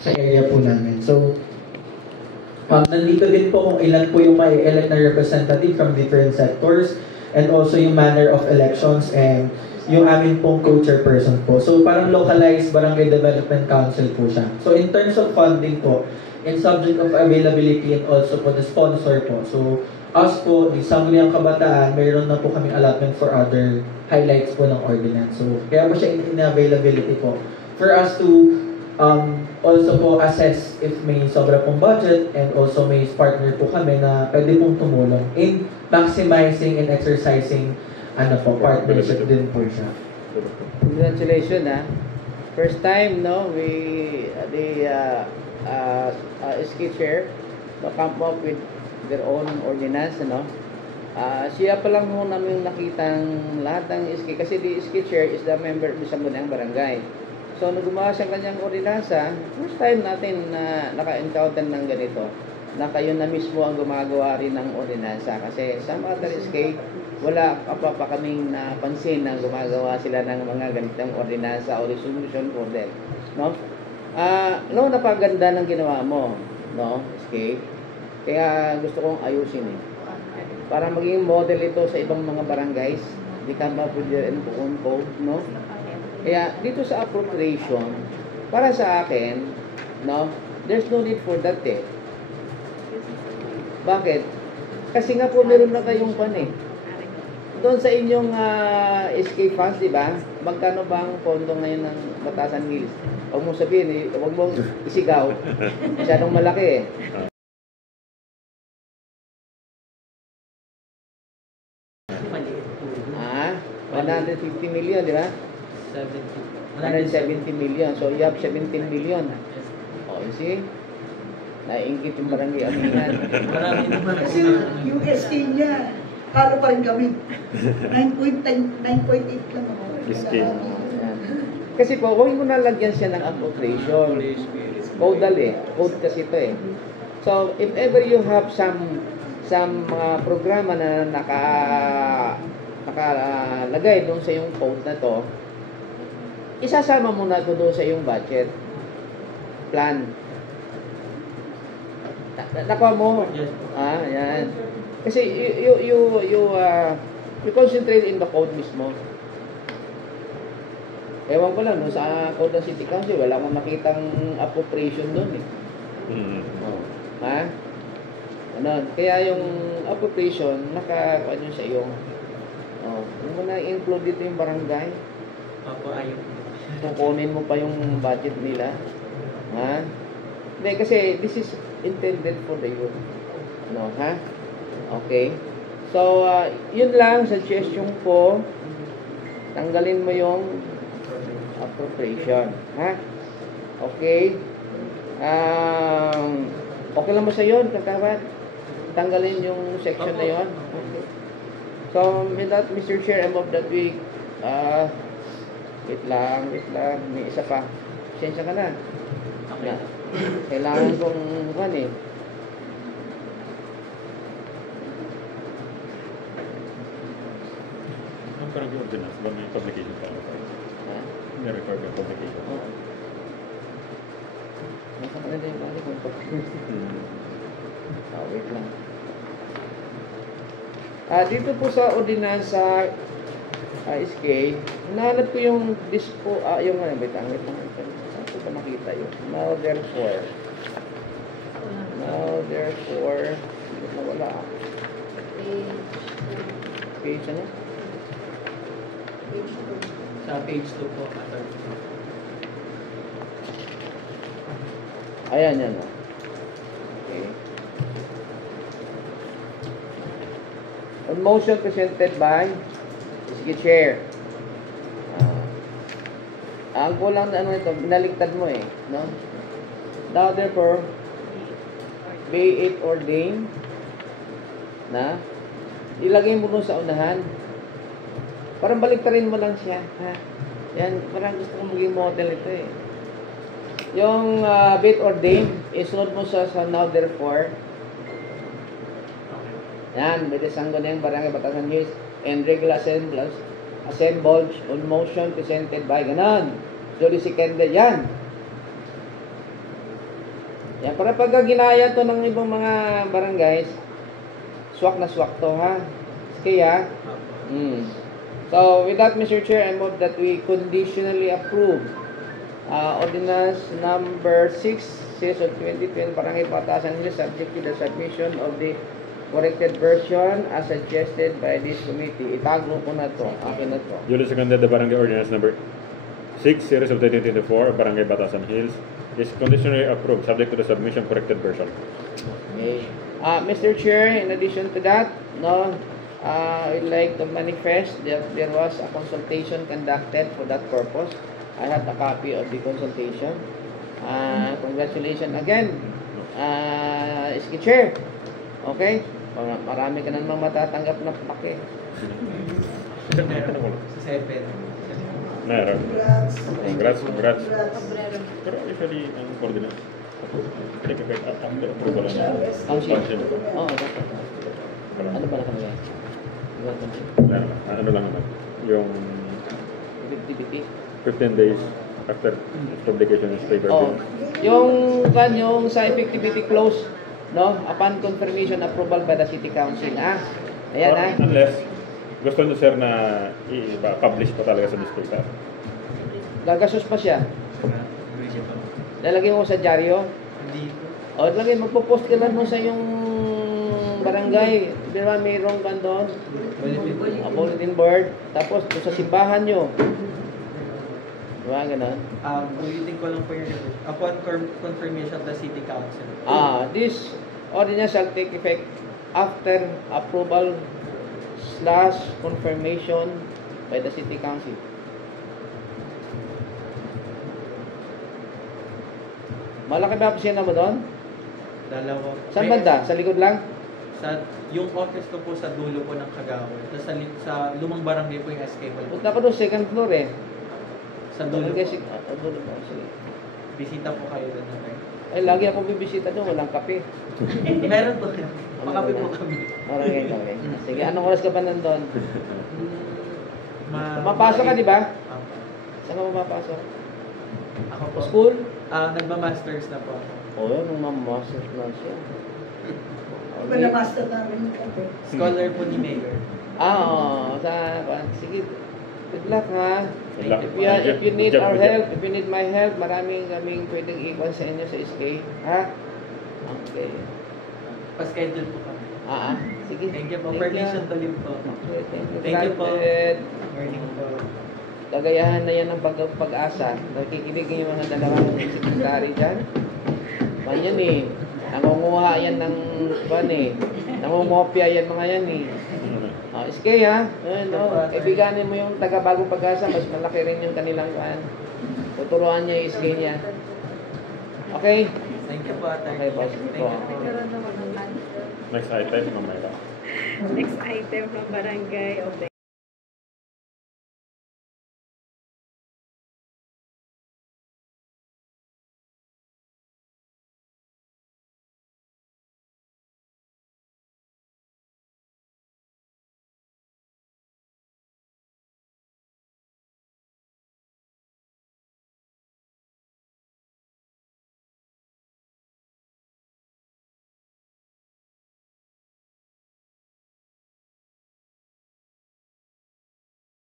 sa area po namin. So, nandito din po kung ilan po yung may elect na representative from different sectors and also yung manner of elections and yung amin pong co-chairperson po. So, parang localized barangay development council po siya. So, in terms of funding po, in subject of availability and also po the sponsor po. So, us po, di Sangguniang Kabataan, mayroon na po kaming allotment for other highlights po ng ordinance. So, kaya po siya in availability po. For us to also po assess if may sobra pong budget and also may partner po kami na pwede pong tumulong in maximizing and exercising partnership din po siya. Congratulations, ha. First time, no, SK chair come up with their own ordinance, no. Siya pa lang ho namin nakitang lahat ng SK kasi the SK chair is the member of isang barangay. So, nung gumawa siyang kanyang ordinansa, first time natin na naka-encounter ng ganito, na kayo na mismo ang gumagawa rin ng ordinansa. Kasi sa mga SK, wala pa kaming napansin na gumagawa sila ng mga ganitong ordinansa o resolution for them. No? Napaganda ng ginawa mo, no, SK. Kaya gusto kong ayusin para maging model ito sa ibang mga barangays. Di ka ba pwede rin po, no? Kaya dito sa appropriation, para sa akin, no, there's no need for that Bakit? Kasi nga po meron na kayong doon sa inyong SK funds, di ba? Magkano ba ang pondo ngayon ng Batasan Hills? Huwag mong sabihin, huwag mong isigaw. Masyadong malaki 150 million, di ba? 170 million. So, you have 17 million. Oh, you see? Naiingit yung barangay Amingan. Kasi yung SK niya, talo pa rin kami. 9.8 lang ako. Kasi po, huwag mo nalagyan siya ng appropriation. Codal Code kasi ito So, if ever you have some programa na nakalagay doon sa yung code na to, isasama mo na ito doon sa yung budget plan. Nakuha mo? Yan. Kasi you concentrate in the code mismo. Ewan ko lang, no, sa code ng City Council, wala akong makitang appropriation doon Kaya yung appropriation, nakakuha nyo sa iyo. Huwag mo na include dito yung barangay. Kukunin mo pa yung budget nila. Hindi, kasi this is intended for the youth. Okay. So, yun lang, suggestion ko, tanggalin mo yung appropriation. Okay. Okay lang mo sa yun, kakabat? Tanggalin yung section na yun. Okay. So, with that, Mr. Chair, I move that we, wait lang, may isa pa. Sensya ka na. Okay. Kailangan kong, Parang yung ordinance, ba may publication pa? May record ng publication. Nasa kanila yung balik mo. Wait lang. Dito po sa ordinansa SK, hinahanap ko yung dispo, yung wait lang. Saan ko ba makita yun? Now therefore, wala. Page ano? Sa page 2 po. Ayan, yan. Okay. On motion presented by SK Chair. Ang kulang na ito, binaligtad mo no? Now therefore, be it ordained na ilagay mo nun sa unahan. Parang baliktarin mo lang siya. Yan, parang gusto kong maging model ito Yung be it ordained, isunod mo sa now therefore. Yan, may Sangguniang Barangay Batasan Hills and regular assemblage on motion presented by ganon. Duly seconded yan. Yan, para pag ginaya to ng ibang mga barangays, swak na swak to, ha? Kaya, So, with that, Mr. Chair, I move that we conditionally approve Ordinance Number 6, Series of 2020, Barangay Batasan Hills, subject to the submission of the corrected version as suggested by this committee. Itago ko na to. Akin na to. Duly seconded the Barangay Ordinance Number 6, Series of 2024, Barangay Batasan Hills, is conditionally approved, subject to the submission corrected version. Okay. Mr. Chair, in addition to that, no, I'd like to manifest that there was a consultation conducted for that purpose. I have a copy of the consultation. Congratulations again, Iski Chair. Okay? Marami ka namang matatanggap na pake. Sa 7. Meron. Congrats. Congrats. Pero usually, ang ordinance, take effect after approval ng council. Oo, dapat. Ano ba na kami yan? Ano lang naman, yung Activity. 15 days after publication is favored. Oh, yung sa effectivity clause, no, upon confirmation approval by the city council. Ayan. Unless gusto nyo sir na i-publish pa talaga sa newspaper. Gagasos pa siya. Lalagay mo sa dyaryo. Hindi. O, lagay, magpo-post ka lang mo sa yung barangay. Di ba, mayroong kan doon? Bulletin board. Tapos, doon sa simbahan nyo. Di ba, ganun? Ulitin ko lang po yung upon confirmation of the city council. This ordinance shall take effect after approval / confirmation by the city council. Malaki ba opisina mo doon? Dalawa. Saan banda? Sa likod lang? Yung office ko po sa dulo po ng Kagawad. Tapos sa lumang barangay po yung SK Mall. Punta ko doon, second floor eh. Sa dulo po. Dulo po. Sige. Bisita po kayo doon. Ay, lagi ako bibisita doon, walang kape. Meron po. Makape po kami. Okay. Sige, anong oras ka pa nandun? Mapasok ka, di ba? Saan ka mapapasok? Ako po. School? Nagma-masters na po ako. Oo, nung mamasters na siya. Wala master namin yung kape. Scholar po ni Mayor. Sige. Good luck, ha? Good luck. If you need Good job, our good job. help, if you need my help, maraming kaming pwedeng ikon sa inyo sa SK. Ha? Okay. Pa-schedule po kami. Sige. Thank you po. Permission to live po. Okay, Thank you po. Graduate. Morning po. Gagayahan na yan ng pag-asa. Nakikinig yung mga dalawang sekretary dyan. Yan eh. Nangunguha yan ng nangungopia yan mga yan eh. SK ha. Kaibiganin mo yung taga-bagong pag-asa. Mas malaki rin yung kanilang kan. Tuturuan niya yung SK niya. Okay? Thank you po, Atty. Okay, boss. Thank you. Nagkaroon naman ng lunch. Next item, mamaya. Next item from Barangay of the